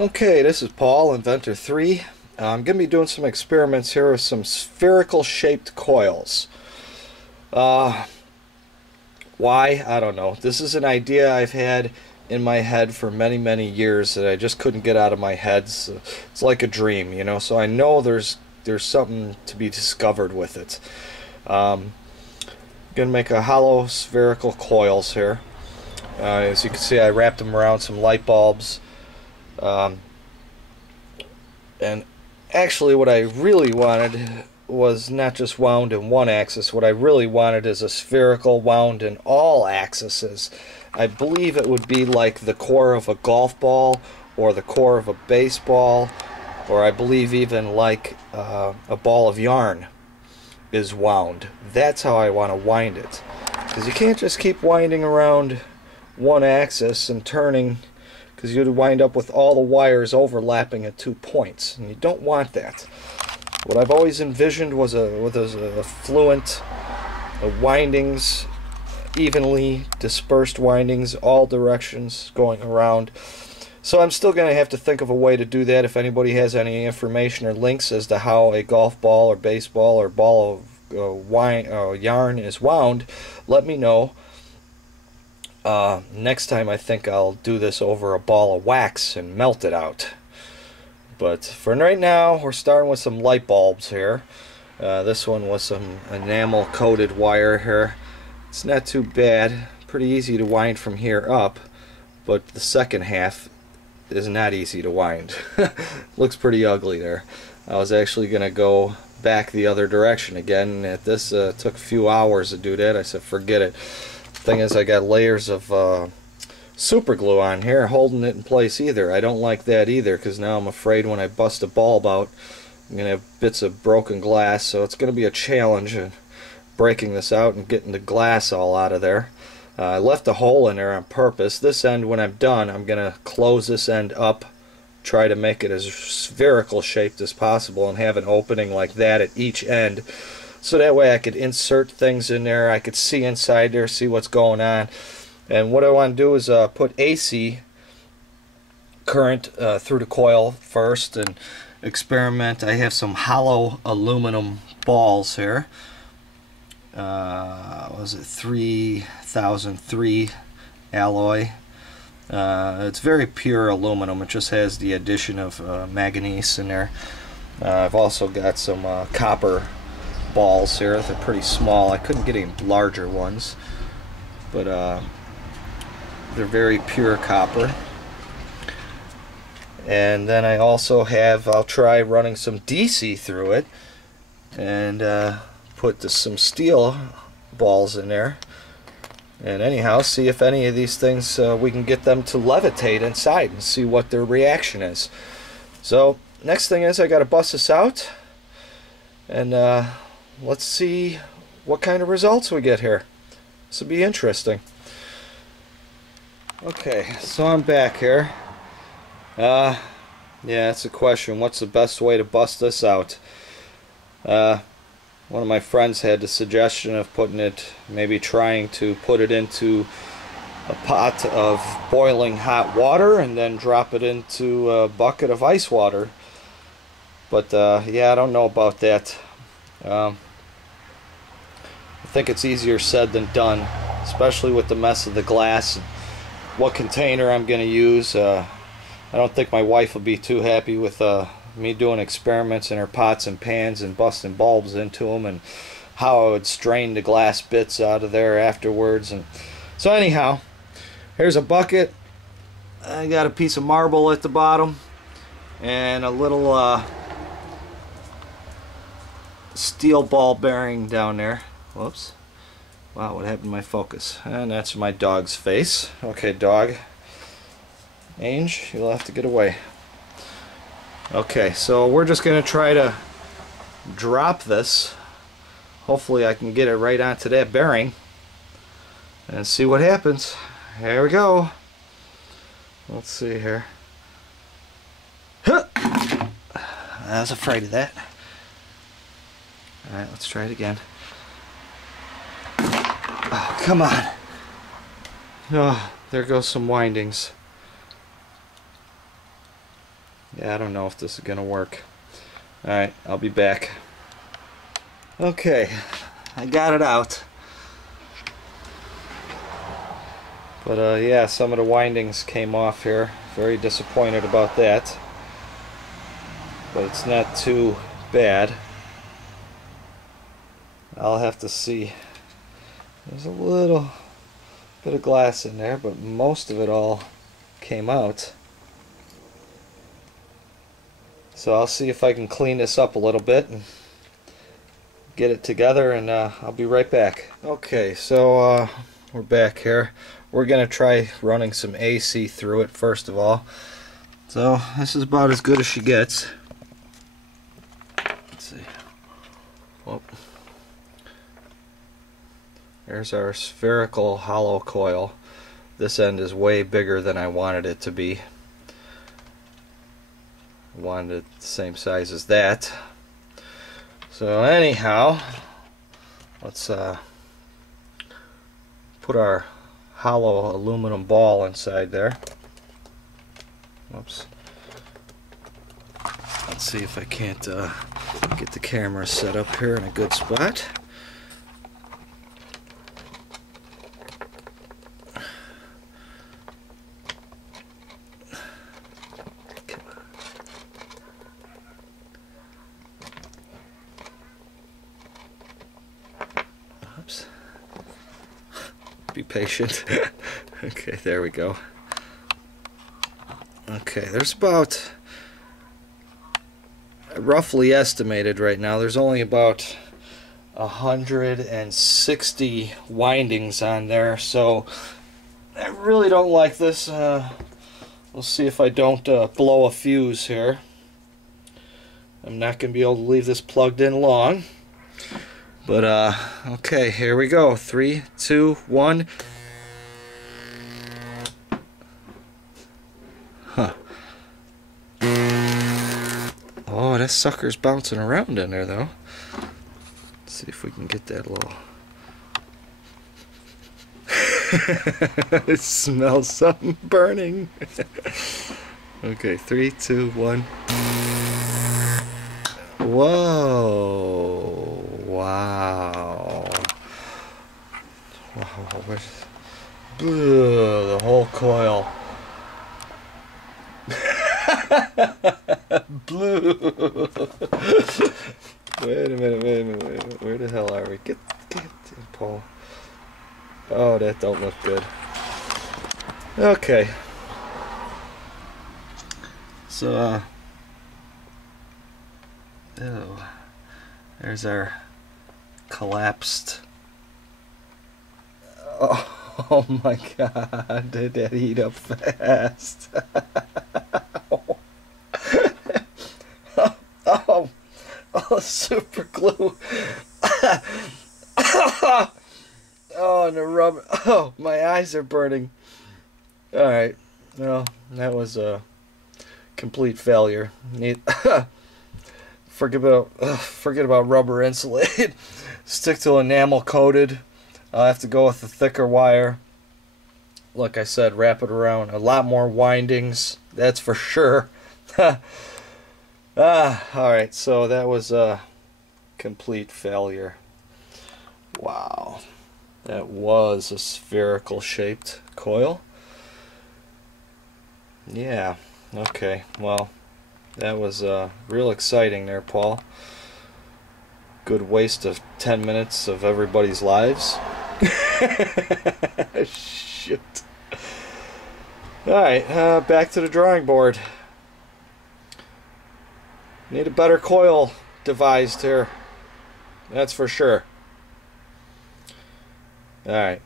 Okay, this is Paul, Inventor 3. I'm going to be doing some experiments here with some spherical shaped coils. Why? I don't know. This is an idea I've had in my head for many years that I just couldn't get out of my head. It's like a dream, you know, so I know there's something to be discovered with it. I'm going to make a hollow spherical coils here. As you can see, I wrapped them around some light bulbs. And actually what I really wanted was not just wound in one axis. What I really wanted is a spherical wound in all axes. I believe it would be like the core of a golf ball or the core of a baseball, or I believe even like a ball of yarn is wound. That's how I want to wind it, because you can't just keep winding around one axis and turning, because you'd wind up with all the wires overlapping at 2 points, and you don't want that. What I've always envisioned was a fluent windings, evenly dispersed windings, all directions going around. So I'm still going to have to think of a way to do that. If anybody has any information or links as to how a golf ball or baseball or ball of yarn is wound, let me know. Next time I think I'll do this over a ball of wax and melt it out. But for right now, we're starting with some light bulbs here. This one was some enamel coated wire here. It's not too bad, pretty easy to wind from here up, but the second half is not easy to wind. Looks pretty ugly there. I was actually going to go back the other direction again, and this took a few hours to do that. I said forget it. Thing is, I got layers of super glue on here holding it in place either. I don't like that either, because now I'm afraid when I bust a bulb out I'm going to have bits of broken glass, so it's going to be a challenge breaking this out and getting the glass all out of there. I left a hole in there on purpose. This end, when I'm done, I'm going to close this end up, try to make it as spherical shaped as possible and have an opening like that at each end. So that way I could insert things in there, I could see inside there, see what's going on. And what I want to do is put AC current through the coil first and experiment. I have some hollow aluminum balls here. Was it 3003 alloy? It's very pure aluminum. It just has the addition of manganese in there. I've also got some copper balls here. They're pretty small. I couldn't get any larger ones, but they're very pure copper. And then I also have, I'll try running some DC through it and put some steel balls in there, and anyhow see if any of these things we can get them to levitate inside and see what their reaction is. So next thing is I got to bust this out, and let's see what kind of results we get here. This will be interesting. Okay, so I'm back here. Yeah, it's a question. What's the best way to bust this out? One of my friends had the suggestion of putting it, maybe trying to put it into a pot of boiling hot water and then drop it into a bucket of ice water. But yeah, I don't know about that. I think it's easier said than done, especially with the mess of the glass and what container I'm going to use. I don't think my wife will be too happy with me doing experiments in her pots and pans and busting bulbs into them, and how I would strain the glass bits out of there afterwards. And so anyhow, here's a bucket. I got a piece of marble at the bottom and a little steel ball bearing down there. Whoops. Wow, what happened to my focus? And that's my dog's face. Okay, dog. Ange, you'll have to get away. Okay, so we're just going to try to drop this. Hopefully I can get it right onto that bearing and see what happens. Here we go. Let's see here. I was afraid of that. Alright, let's try it again. Oh, come on. Oh, there goes some windings. Yeah, I don't know if this is gonna work. Alright, I'll be back. Okay, I got it out. But yeah, some of the windings came off here. Very disappointed about that. But it's not too bad. I'll have to see. There's a little bit of glass in there, but most of it all came out. So I'll see if I can clean this up a little bit and get it together, and I'll be right back. Okay, so we're back here. We're gonna try running some AC through it first of all. So this is about as good as she gets. Let's see. Oh. There's our spherical hollow coil. This end is way bigger than I wanted it to be. I wanted it the same size as that. So anyhow, let's put our hollow aluminum ball inside there. Oops. Let's see if I can't get the camera set up here in a good spot. Oops. Be patient. Okay, there we go. Okay, there's about, roughly estimated right now, there's only about 160 windings on there, so I really don't like this. We'll see if I don't blow a fuse here. I'm not going to be able to leave this plugged in long. But okay, here we go. 3, 2, 1. Huh. Oh, that sucker's bouncing around in there though. Let's see if we can get that little. It smells something burning. Okay, 3, 2, 1. Whoa. Wow. Wow. Where's the whole coil? Blue. Wait a minute. Where the hell are we? Get Paul. Oh, that don't look good. Okay. So, oh, there's our collapsed. Oh my God, did that heat up fast? Oh, super glue. Oh, and the rubber. Oh, my eyes are burning. Alright, well, that was a complete failure. Forget about rubber insulated. Stick to enamel coated. I'll have to go with a thicker wire. Like I said, wrap it around. A lot more windings, that's for sure. Alright, so that was a complete failure. Wow. That was a spherical shaped coil. Yeah, okay, well, that was real exciting there, Paul. Good waste of 10 minutes of everybody's lives. Shit. Alright, back to the drawing board. Need a better coil devised here. That's for sure. Alright.